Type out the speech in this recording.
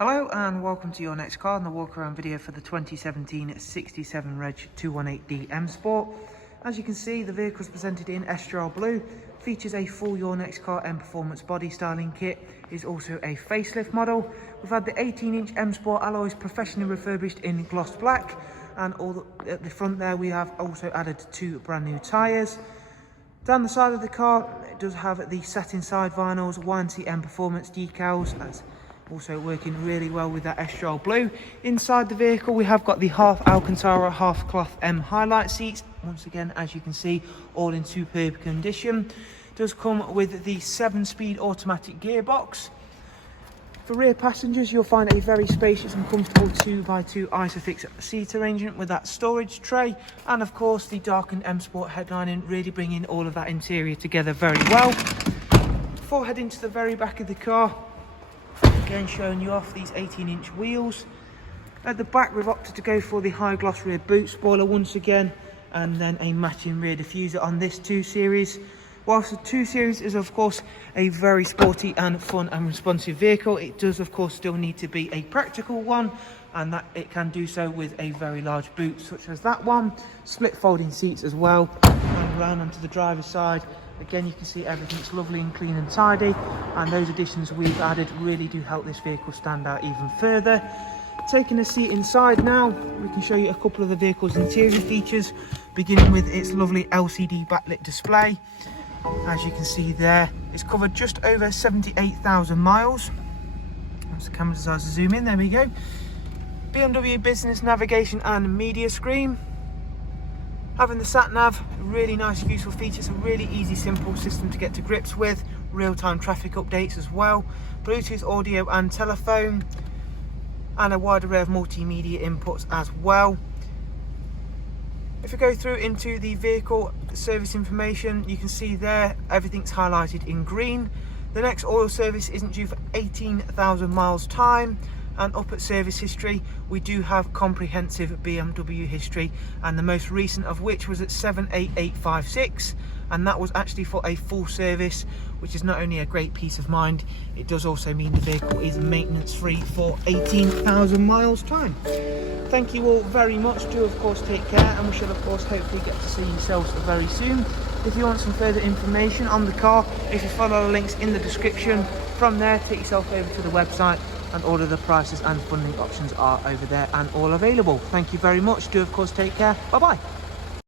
Hello and welcome to your next car and the walk around video for the 2017 67 Reg 218D M Sport. As you can see, the vehicle is presented in Estrel Blue, features a full Your Next Car M Performance body styling kit, is also a facelift model. We've had the 18-inch M Sport alloys professionally refurbished in gloss black, and at the front there we have also added 2 brand new tyres. Down the side of the car it does have the satin side vinyls, YNC Mperformance decals, that's also working really well with that Estrel Blue. Inside the vehicle we have got the half Alcantara, half cloth M highlight seats. Once again, as you can see, all in superb condition. Does come with the 7-speed automatic gearbox. For rear passengers, you'll find a very spacious and comfortable 2x2 Isofix seat arrangement with that storage tray, and of course the darkened M Sport headlining, really bringing all of that interior together very well. Before heading to the very back of the car, again showing you off these 18-inch wheels. At the back we've opted to go for the high gloss rear boot spoiler once again, and then a matching rear diffuser on this 2 Series. Whilst the 2 Series is of course a very sporty and fun and responsive vehicle, it does of course still need to be a practical one, and that it can do so with a very large boot such as that one. Split folding seats as well, and around onto the driver's side. Again, you can see everything's lovely and clean and tidy, and those additions we've added really do help this vehicle stand out even further. Taking a seat inside now, we can show you a couple of the vehicle's interior features, beginning with its lovely LCD backlit display. As you can see there, it's covered just over 78,000 miles. As the camera decides to zoom in, there we go. BMW business navigation and media screen. Having the Satnav, really nice useful features, a really easy simple system to get to grips with, real-time traffic updates as well, Bluetooth audio and telephone, and a wide array of multimedia inputs as well. If we go through into the vehicle service information, you can see there everything's highlighted in green. The next oil service isn't due for 18,000 miles time, and up at service history we do have comprehensive BMW history, and the most recent of which was at 78856, and that was actually for a full service, which is not only a great peace of mind, it does also mean the vehicle is maintenance free for 18,000 miles time. Thank you all very much. Do of course take care, and we shall of course hopefully get to see yourselves very soon. If you want some further information on the car, if you follow the links in the description, from there take yourself over to the website, and all of the prices and funding options are over there and all available. Thank you very much. Do of course take care. Bye bye.